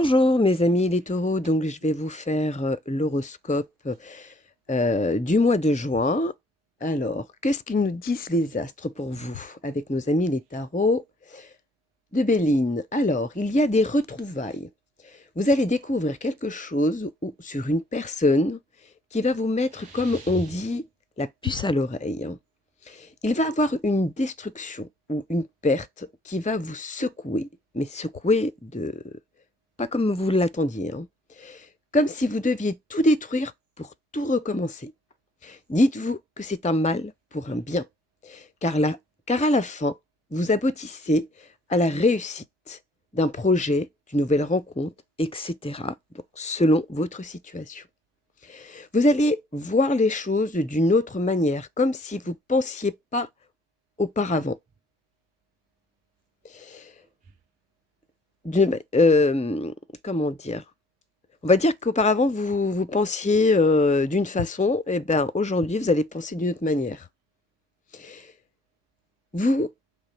Bonjour mes amis les taureaux, donc je vais vous faire l'horoscope du mois de juin. Alors, qu'est-ce qu'ils nous disent les astres pour vous avec nos amis les tarots de Béline? Alors, il y a des retrouvailles. Vous allez découvrir quelque chose ou sur une personne qui va vous mettre, comme on dit, la puce à l'oreille. Il va avoir une destruction ou une perte qui va vous secouer, mais secouer de pas comme vous l'attendiez, hein. Comme si vous deviez tout détruire pour tout recommencer. Dites-vous que c'est un mal pour un bien, car à la fin, vous aboutissez à la réussite d'un projet, d'une nouvelle rencontre, etc. Donc, selon votre situation. Vous allez voir les choses d'une autre manière, comme si vous ne pensiez pas auparavant. Comment dire? On va dire qu'auparavant, vous pensiez d'une façon, et bien aujourd'hui, vous allez penser d'une autre manière. Vous,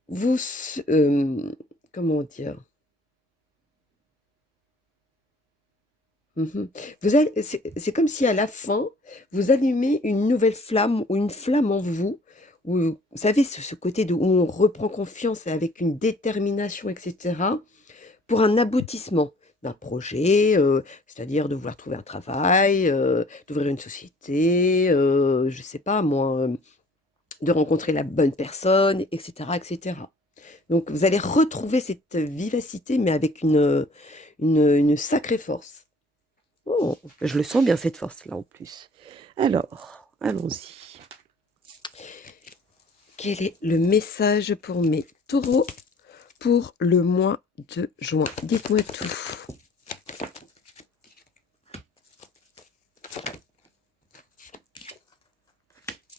vous, comment dire? Mhm. C'est comme si à la fin, vous allumez une nouvelle flamme ou une flamme en vous, où, vous savez, ce côté où on reprend confiance avec une détermination, etc., pour un aboutissement d'un projet, c'est-à-dire de vouloir trouver un travail, d'ouvrir une société, je ne sais pas moi, de rencontrer la bonne personne, etc., etc. Donc vous allez retrouver cette vivacité, mais avec une sacrée force. Oh, je le sens bien cette force-là en plus. Alors, allons-y. Quel est le message pour mes taureaux pour le mois de juin? Dites-moi tout.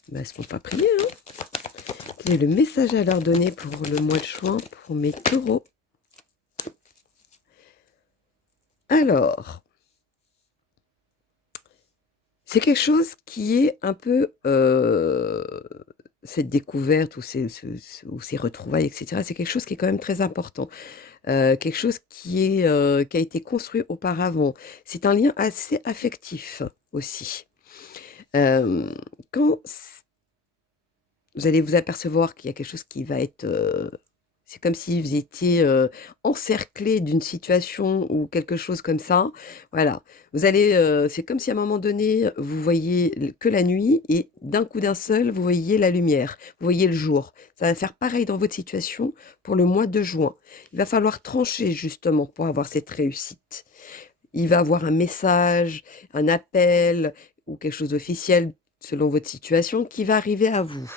Bah, elles ne sont pas priées, hein. Quel est le message à leur donner pour le mois de juin pour mes taureaux? Alors, c'est quelque chose qui est un peu cette découverte ou ou ces retrouvailles, etc. C'est quelque chose qui est quand même très important. Quelque chose qui a été construit auparavant. C'est un lien assez affectif aussi. Hem, quand vous allez vous apercevoir qu'il y a quelque chose qui va être, c'est comme si vous étiez, encerclés d'une situation ou quelque chose comme ça. Voilà. Vous allez, c'est comme si à un moment donné, vous voyez que la nuit et d'un coup d'un seul, vous voyez la lumière, vous voyez le jour. Ça va faire pareil dans votre situation pour le mois de juin. Il va falloir trancher justement pour avoir cette réussite. Il va avoir un message, un appel ou quelque chose d'officiel selon votre situation qui va arriver à vous.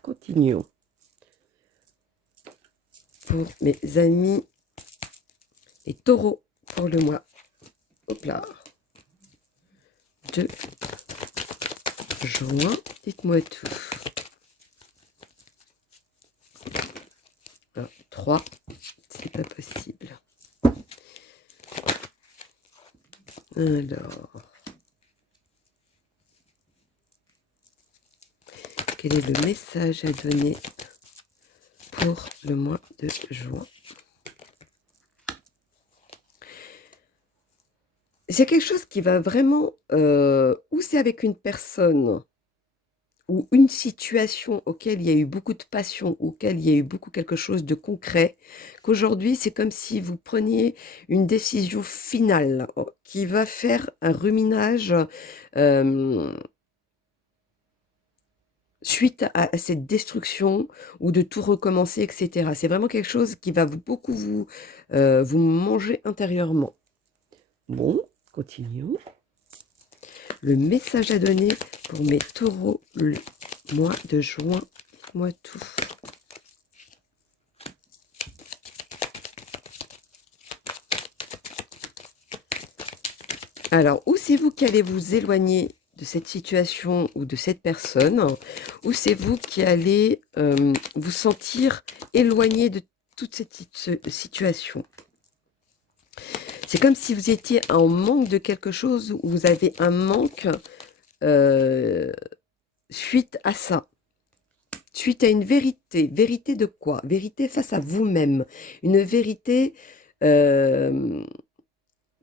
Continuons. Pour mes amis les taureaux pour le mois, hop là, de juin, dites-moi tout. 3, c'est pas possible. Alors, quel est le message à donner pour le mois de juin? C'est quelque chose qui va vraiment, ou c'est avec une personne ou une situation auquel il y a eu beaucoup de passion, auquel il y a eu beaucoup quelque chose de concret, qu'aujourd'hui, c'est comme si vous preniez une décision finale, qui va faire un ruminage, hem, suite à cette destruction ou de tout recommencer et cetera. C'est vraiment quelque chose qui va beaucoup vous manger intérieurement. Bon, continuons. Le message à donner pour mes taureaux le mois de juin. Dites-moi tout. Alors, ou c'est vous qui allez vous éloigner de cette situation ou de cette personne, ou c'est vous qui allez vous sentir éloigné de toute cette situation. C'est comme si vous étiez en manque de quelque chose, ou vous avez un manque suite à ça. Suite à une vérité. Vérité de quoi? Vérité face à vous-même. Une vérité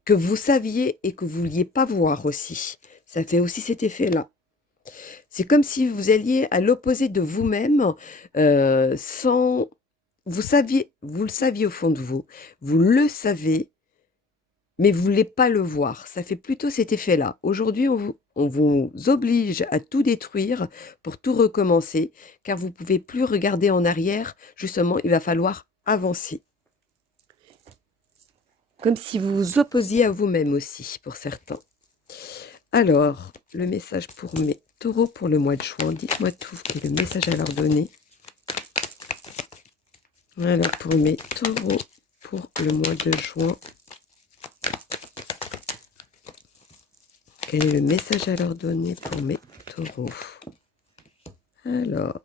que vous saviez et que vous ne vouliez pas voir aussi. Ça fait aussi cet effet-là. C'est comme si vous alliez à l'opposé de vous-même, sans vous le saviez au fond de vous, vous le savez, mais vous ne voulez pas le voir. Ça fait plutôt cet effet-là. Aujourd'hui, on vous oblige à tout détruire pour tout recommencer, car vous ne pouvez plus regarder en arrière. Justement, il va falloir avancer. Comme si vous vous opposiez à vous-même aussi, pour certains. Alors, le message pour mes taureaux pour le mois de juin. Dites-moi tout, quel est le message à leur donner. Alors, pour mes taureaux pour le mois de juin. Quel est le message à leur donner pour mes taureaux? Alors,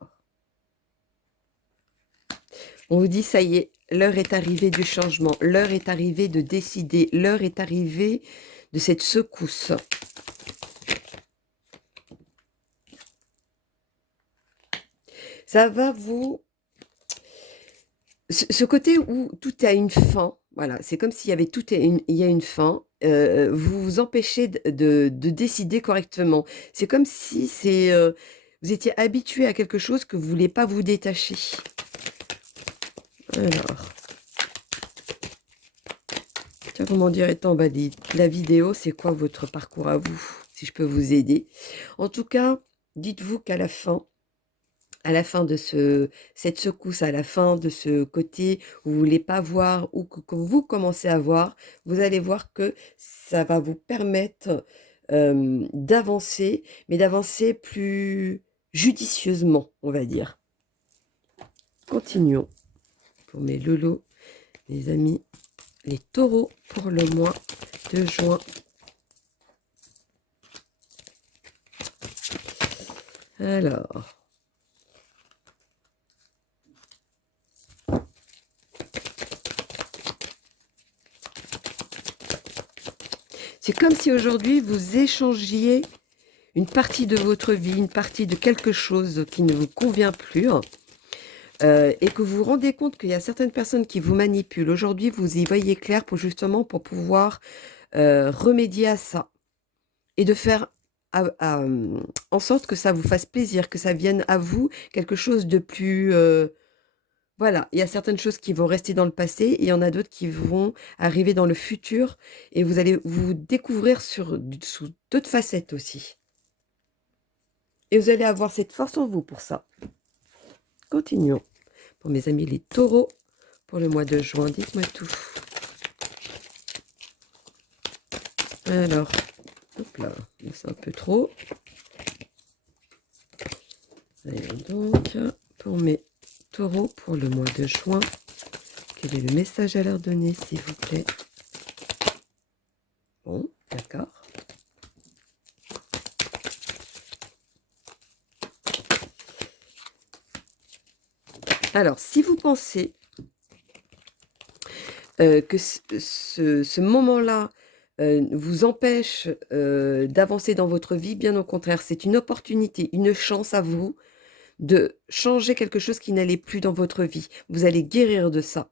on vous dit, ça y est, l'heure est arrivée du changement, l'heure est arrivée de décider, l'heure est arrivée de cette secousse. Ça va vous... Ce côté où tout a une fin, voilà, c'est comme s'il y avait il y a une fin, vous vous empêchez de décider correctement. C'est comme si vous étiez habitué à quelque chose que vous ne voulez pas vous détacher. Alors, tiens, comment dire, étant bas de la vidéo, c'est quoi votre parcours à vous, si je peux vous aider. En tout cas, dites-vous qu'à la fin de cette secousse, à la fin de ce côté où vous ne voulez pas voir ou que vous commencez à voir, vous allez voir que ça va vous permettre d'avancer, mais d'avancer plus judicieusement, on va dire. Continuons pour mes lolos, mes amis, les taureaux pour le mois de juin. Alors... c'est comme si aujourd'hui vous échangiez une partie de votre vie, une partie de quelque chose qui ne vous convient plus, et que vous vous rendez compte qu'il y a certaines personnes qui vous manipulent. Aujourd'hui, vous y voyez clair pour pouvoir remédier à ça et de faire en sorte que ça vous fasse plaisir, que ça vienne à vous quelque chose de plus... voilà, il y a certaines choses qui vont rester dans le passé et il y en a d'autres qui vont arriver dans le futur et vous allez vous découvrir sous d'autres facettes aussi. Et vous allez avoir cette force en vous pour ça. Continuons. Pour mes amis les taureaux, pour le mois de juin, dites-moi tout. Alors, hop là, c'est un peu trop. Allez, donc, pour mes taureaux, pour le mois de juin, quel est le message à leur donner, s'il vous plaît? Bon, d'accord. Alors, si vous pensez que ce moment-là vous empêche d'avancer dans votre vie, bien au contraire, c'est une opportunité, une chance à vous de changer quelque chose qui n'allait plus dans votre vie. Vous allez guérir de ça.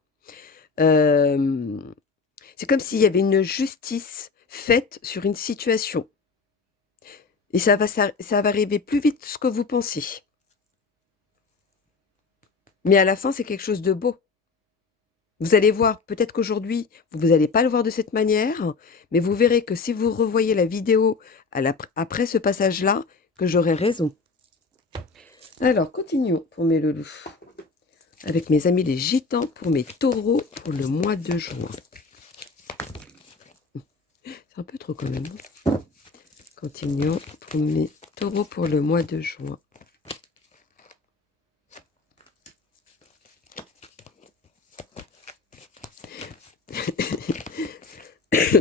C'est comme s'il y avait une justice faite sur une situation. Et ça va arriver plus vite que ce que vous pensez. Mais à la fin, c'est quelque chose de beau. Vous allez voir, peut-être qu'aujourd'hui, vous n'allez pas le voir de cette manière, mais vous verrez que si vous revoyez la vidéo après ce passage-là, que j'aurai raison. Alors, continuons pour mes loulous. Avec mes amis les gitans pour mes taureaux pour le mois de juin. C'est un peu trop quand même. Continuons pour mes taureaux pour le mois de juin.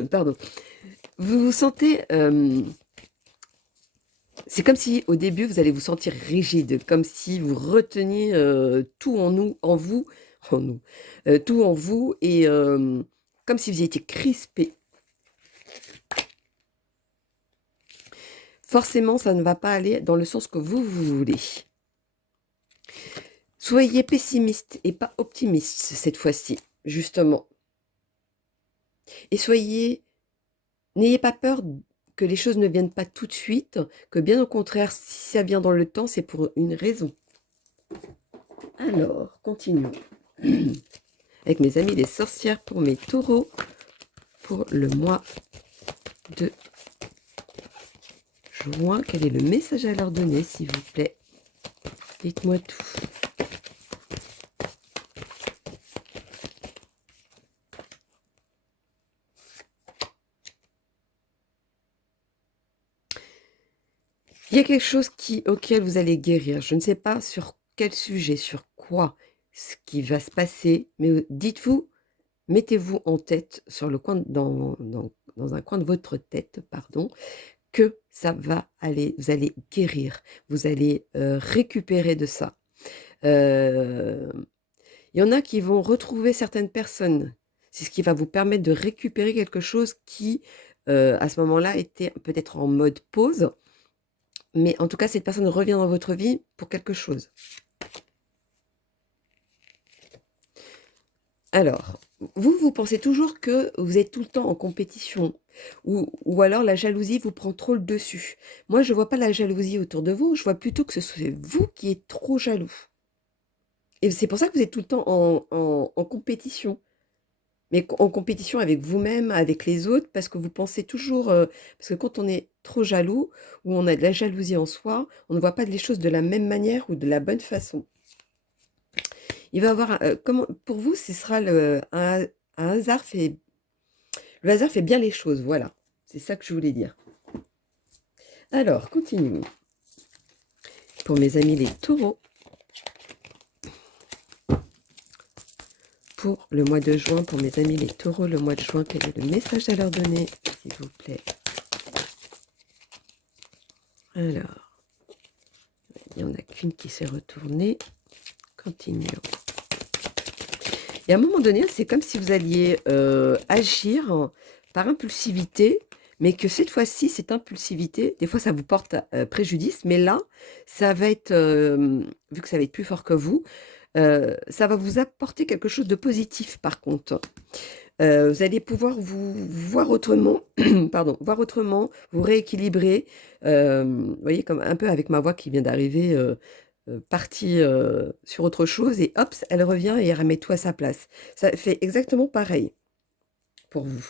Pardon. Vous vous sentez... c'est comme si au début vous allez vous sentir rigide, comme si vous reteniez tout en vous, tout en vous, et comme si vous étiez crispé. Forcément, ça ne va pas aller dans le sens que vous voulez. Soyez pessimiste et pas optimiste cette fois-ci, justement. Et soyez n'ayez pas peur que les choses ne viennent pas tout de suite, que bien au contraire, si ça vient dans le temps, c'est pour une raison. Alors, continuons. Avec mes amis les sorcières pour mes taureaux, pour le mois de juin. Quel est le message à leur donner, s'il vous plaît? Dites-moi tout. Il y a quelque chose auquel vous allez guérir. Je ne sais pas sur quel sujet, sur quoi, ce qui va se passer, mais dites-vous, mettez-vous en tête, sur le coin, dans un coin de votre tête, pardon, que ça va aller, vous allez guérir, vous allez récupérer de ça. Il y en a qui vont retrouver certaines personnes. C'est ce qui va vous permettre de récupérer quelque chose qui, à ce moment-là, était peut-être en mode pause. Mais en tout cas, cette personne revient dans votre vie pour quelque chose. Alors, vous pensez toujours que vous êtes tout le temps en compétition ou alors la jalousie vous prend trop le dessus. Moi, je ne vois pas la jalousie autour de vous, je vois plutôt que ce soit vous qui êtes trop jaloux. Et c'est pour ça que vous êtes tout le temps en compétition. Mais en compétition avec vous-même, avec les autres, parce que vous pensez toujours... parce que quand on est trop jaloux, ou on a de la jalousie en soi, on ne voit pas les choses de la même manière ou de la bonne façon. Il va y avoir... pour vous, ce sera un hasard fait... Le hasard fait bien les choses, voilà. C'est ça que je voulais dire. Alors, continuons. Pour mes amis les taureaux, pour le mois de juin, pour mes amis les taureaux, le mois de juin, quel est le message à leur donner, s'il vous plaît? Alors, il n'y en a qu'une qui s'est retournée. Continuons. Et à un moment donné, c'est comme si vous alliez agir par impulsivité, mais que cette fois-ci, cette impulsivité, des fois ça vous porte préjudice, mais là, ça va être, vu que ça va être plus fort que vous, ça va vous apporter quelque chose de positif par contre. Vous allez pouvoir vous voir autrement, pardon, voir autrement, vous rééquilibrer. Vous voyez, comme un peu avec ma voix qui vient d'arriver, partie sur autre chose, et hop, elle revient et elle remet tout à sa place. Ça fait exactement pareil pour vous,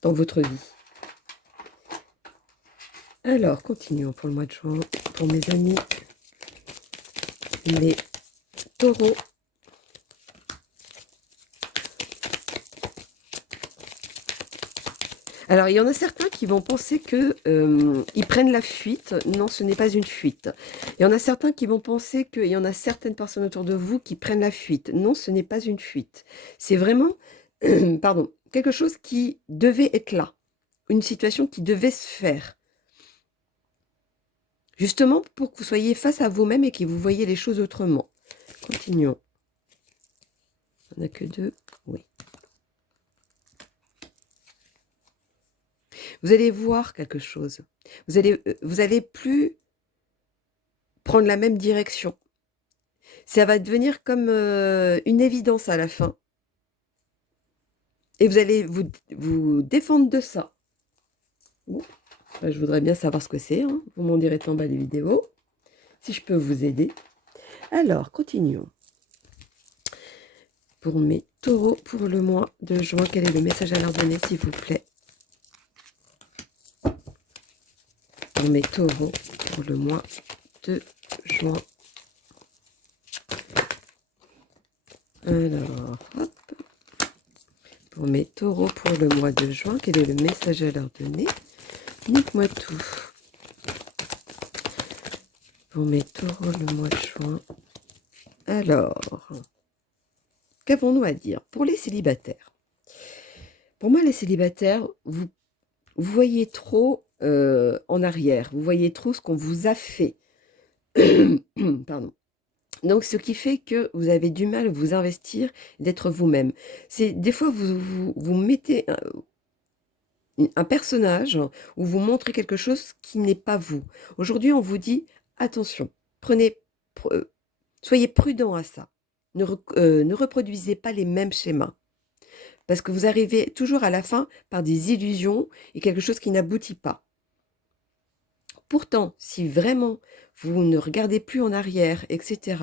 dans votre vie. Alors, continuons pour le mois de juin, pour mes amis, les taureaux. Alors, il y en a certains qui vont penser qu'ils prennent la fuite. Non, ce n'est pas une fuite. Il y en a certains qui vont penser qu'il y en a certaines personnes autour de vous qui prennent la fuite. Non, ce n'est pas une fuite. C'est vraiment, pardon, quelque chose qui devait être là. Une situation qui devait se faire. Justement pour que vous soyez face à vous-même et que vous voyez les choses autrement. Continuons. Il n'y en a que deux. Oui. Vous allez voir quelque chose. Vous allez plus prendre la même direction. Ça va devenir comme une évidence à la fin. Et vous allez vous défendre de ça. Bon. Je voudrais bien savoir ce que c'est. Hein. Vous m'en direz en bas des vidéos. Si je peux vous aider. Alors, continuons. Pour mes taureaux, pour le mois de juin, quel est le message à leur donner, s'il vous plaît? Pour mes taureaux, pour le mois de juin. Alors, hop. Pour mes taureaux, pour le mois de juin, quel est le message à leur donner? Dites-moi tout. Pour mes taureaux, le mois de juin. Alors, qu'avons-nous à dire? Pour les célibataires. Pour moi, les célibataires, vous voyez trop en arrière. Vous voyez trop ce qu'on vous a fait. Pardon. Donc, ce qui fait que vous avez du mal à vous investir, d'être vous-même. C'est des fois, vous mettez un personnage où vous montrez quelque chose qui n'est pas vous. Aujourd'hui, on vous dit, attention, soyez prudent à ça. Ne reproduisez pas les mêmes schémas. Parce que vous arrivez toujours à la fin par des illusions et quelque chose qui n'aboutit pas. Pourtant, si vraiment vous ne regardez plus en arrière, etc.,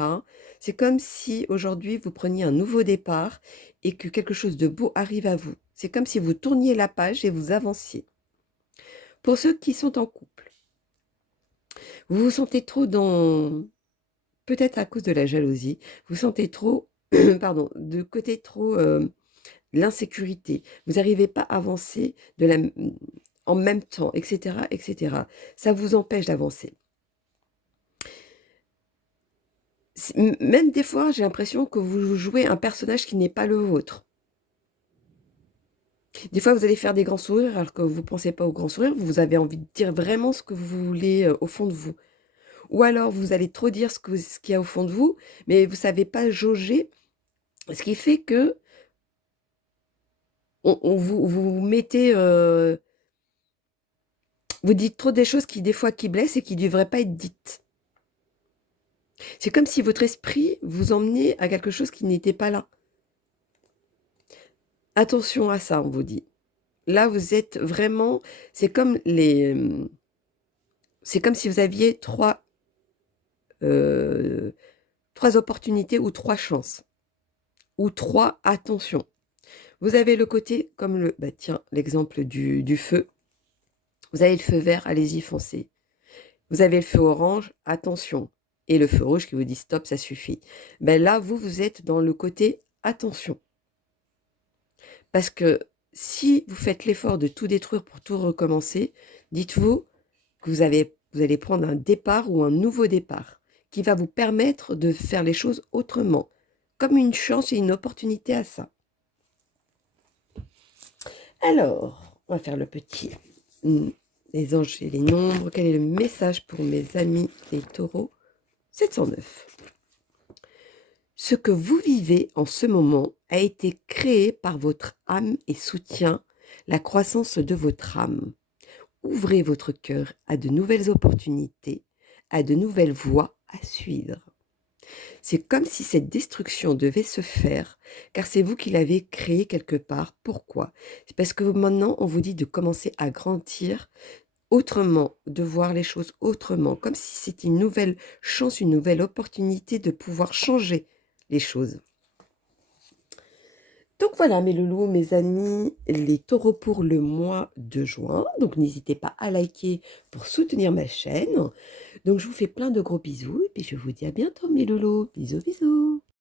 c'est comme si aujourd'hui vous preniez un nouveau départ et que quelque chose de beau arrive à vous. C'est comme si vous tourniez la page et vous avanciez. Pour ceux qui sont en couple, vous vous sentez trop dans, peut-être à cause de la jalousie, vous sentez trop, pardon, de côté trop l'insécurité. Vous n'arrivez pas à avancer en même temps, etc., etc. Ça vous empêche d'avancer. Même des fois, j'ai l'impression que vous jouez un personnage qui n'est pas le vôtre. Des fois, vous allez faire des grands sourires alors que vous ne pensez pas aux grands sourires. Vous avez envie de dire vraiment ce que vous voulez au fond de vous. Ou alors, vous allez trop dire ce qu'il y a au fond de vous, mais vous ne savez pas jauger. Ce qui fait que vous mettez... vous dites trop des choses qui, des fois, qui blessent et qui ne devraient pas être dites. C'est comme si votre esprit vous emmenait à quelque chose qui n'était pas là. Attention à ça, on vous dit. Là, vous êtes vraiment... C'est comme si vous aviez trois opportunités ou trois chances. Ou trois attentions. Vous avez le côté comme tiens, l'exemple du feu. Vous avez le feu vert, allez-y, foncez. Vous avez le feu orange, attention. Et le feu rouge qui vous dit stop, ça suffit. Là, vous êtes dans le côté attention. Parce que si vous faites l'effort de tout détruire pour tout recommencer, dites-vous que vous allez prendre un départ ou un nouveau départ qui va vous permettre de faire les choses autrement, comme une chance et une opportunité à ça. Alors, on va faire le petit. Les anges et les nombres. Quel est le message pour mes amis les taureaux 709. Ce que vous vivez en ce moment a été créé par votre âme et soutient la croissance de votre âme. Ouvrez votre cœur à de nouvelles opportunités, à de nouvelles voies à suivre. C'est comme si cette destruction devait se faire, car c'est vous qui l'avez créée quelque part. Pourquoi? C'est parce que maintenant, on vous dit de commencer à grandir autrement, de voir les choses autrement, comme si c'était une nouvelle chance, une nouvelle opportunité de pouvoir changer les choses. Donc voilà mes loulous, mes amis, les taureaux pour le mois de juin. Donc n'hésitez pas à liker pour soutenir ma chaîne. Donc je vous fais plein de gros bisous et puis je vous dis à bientôt mes loulous. Bisous, bisous.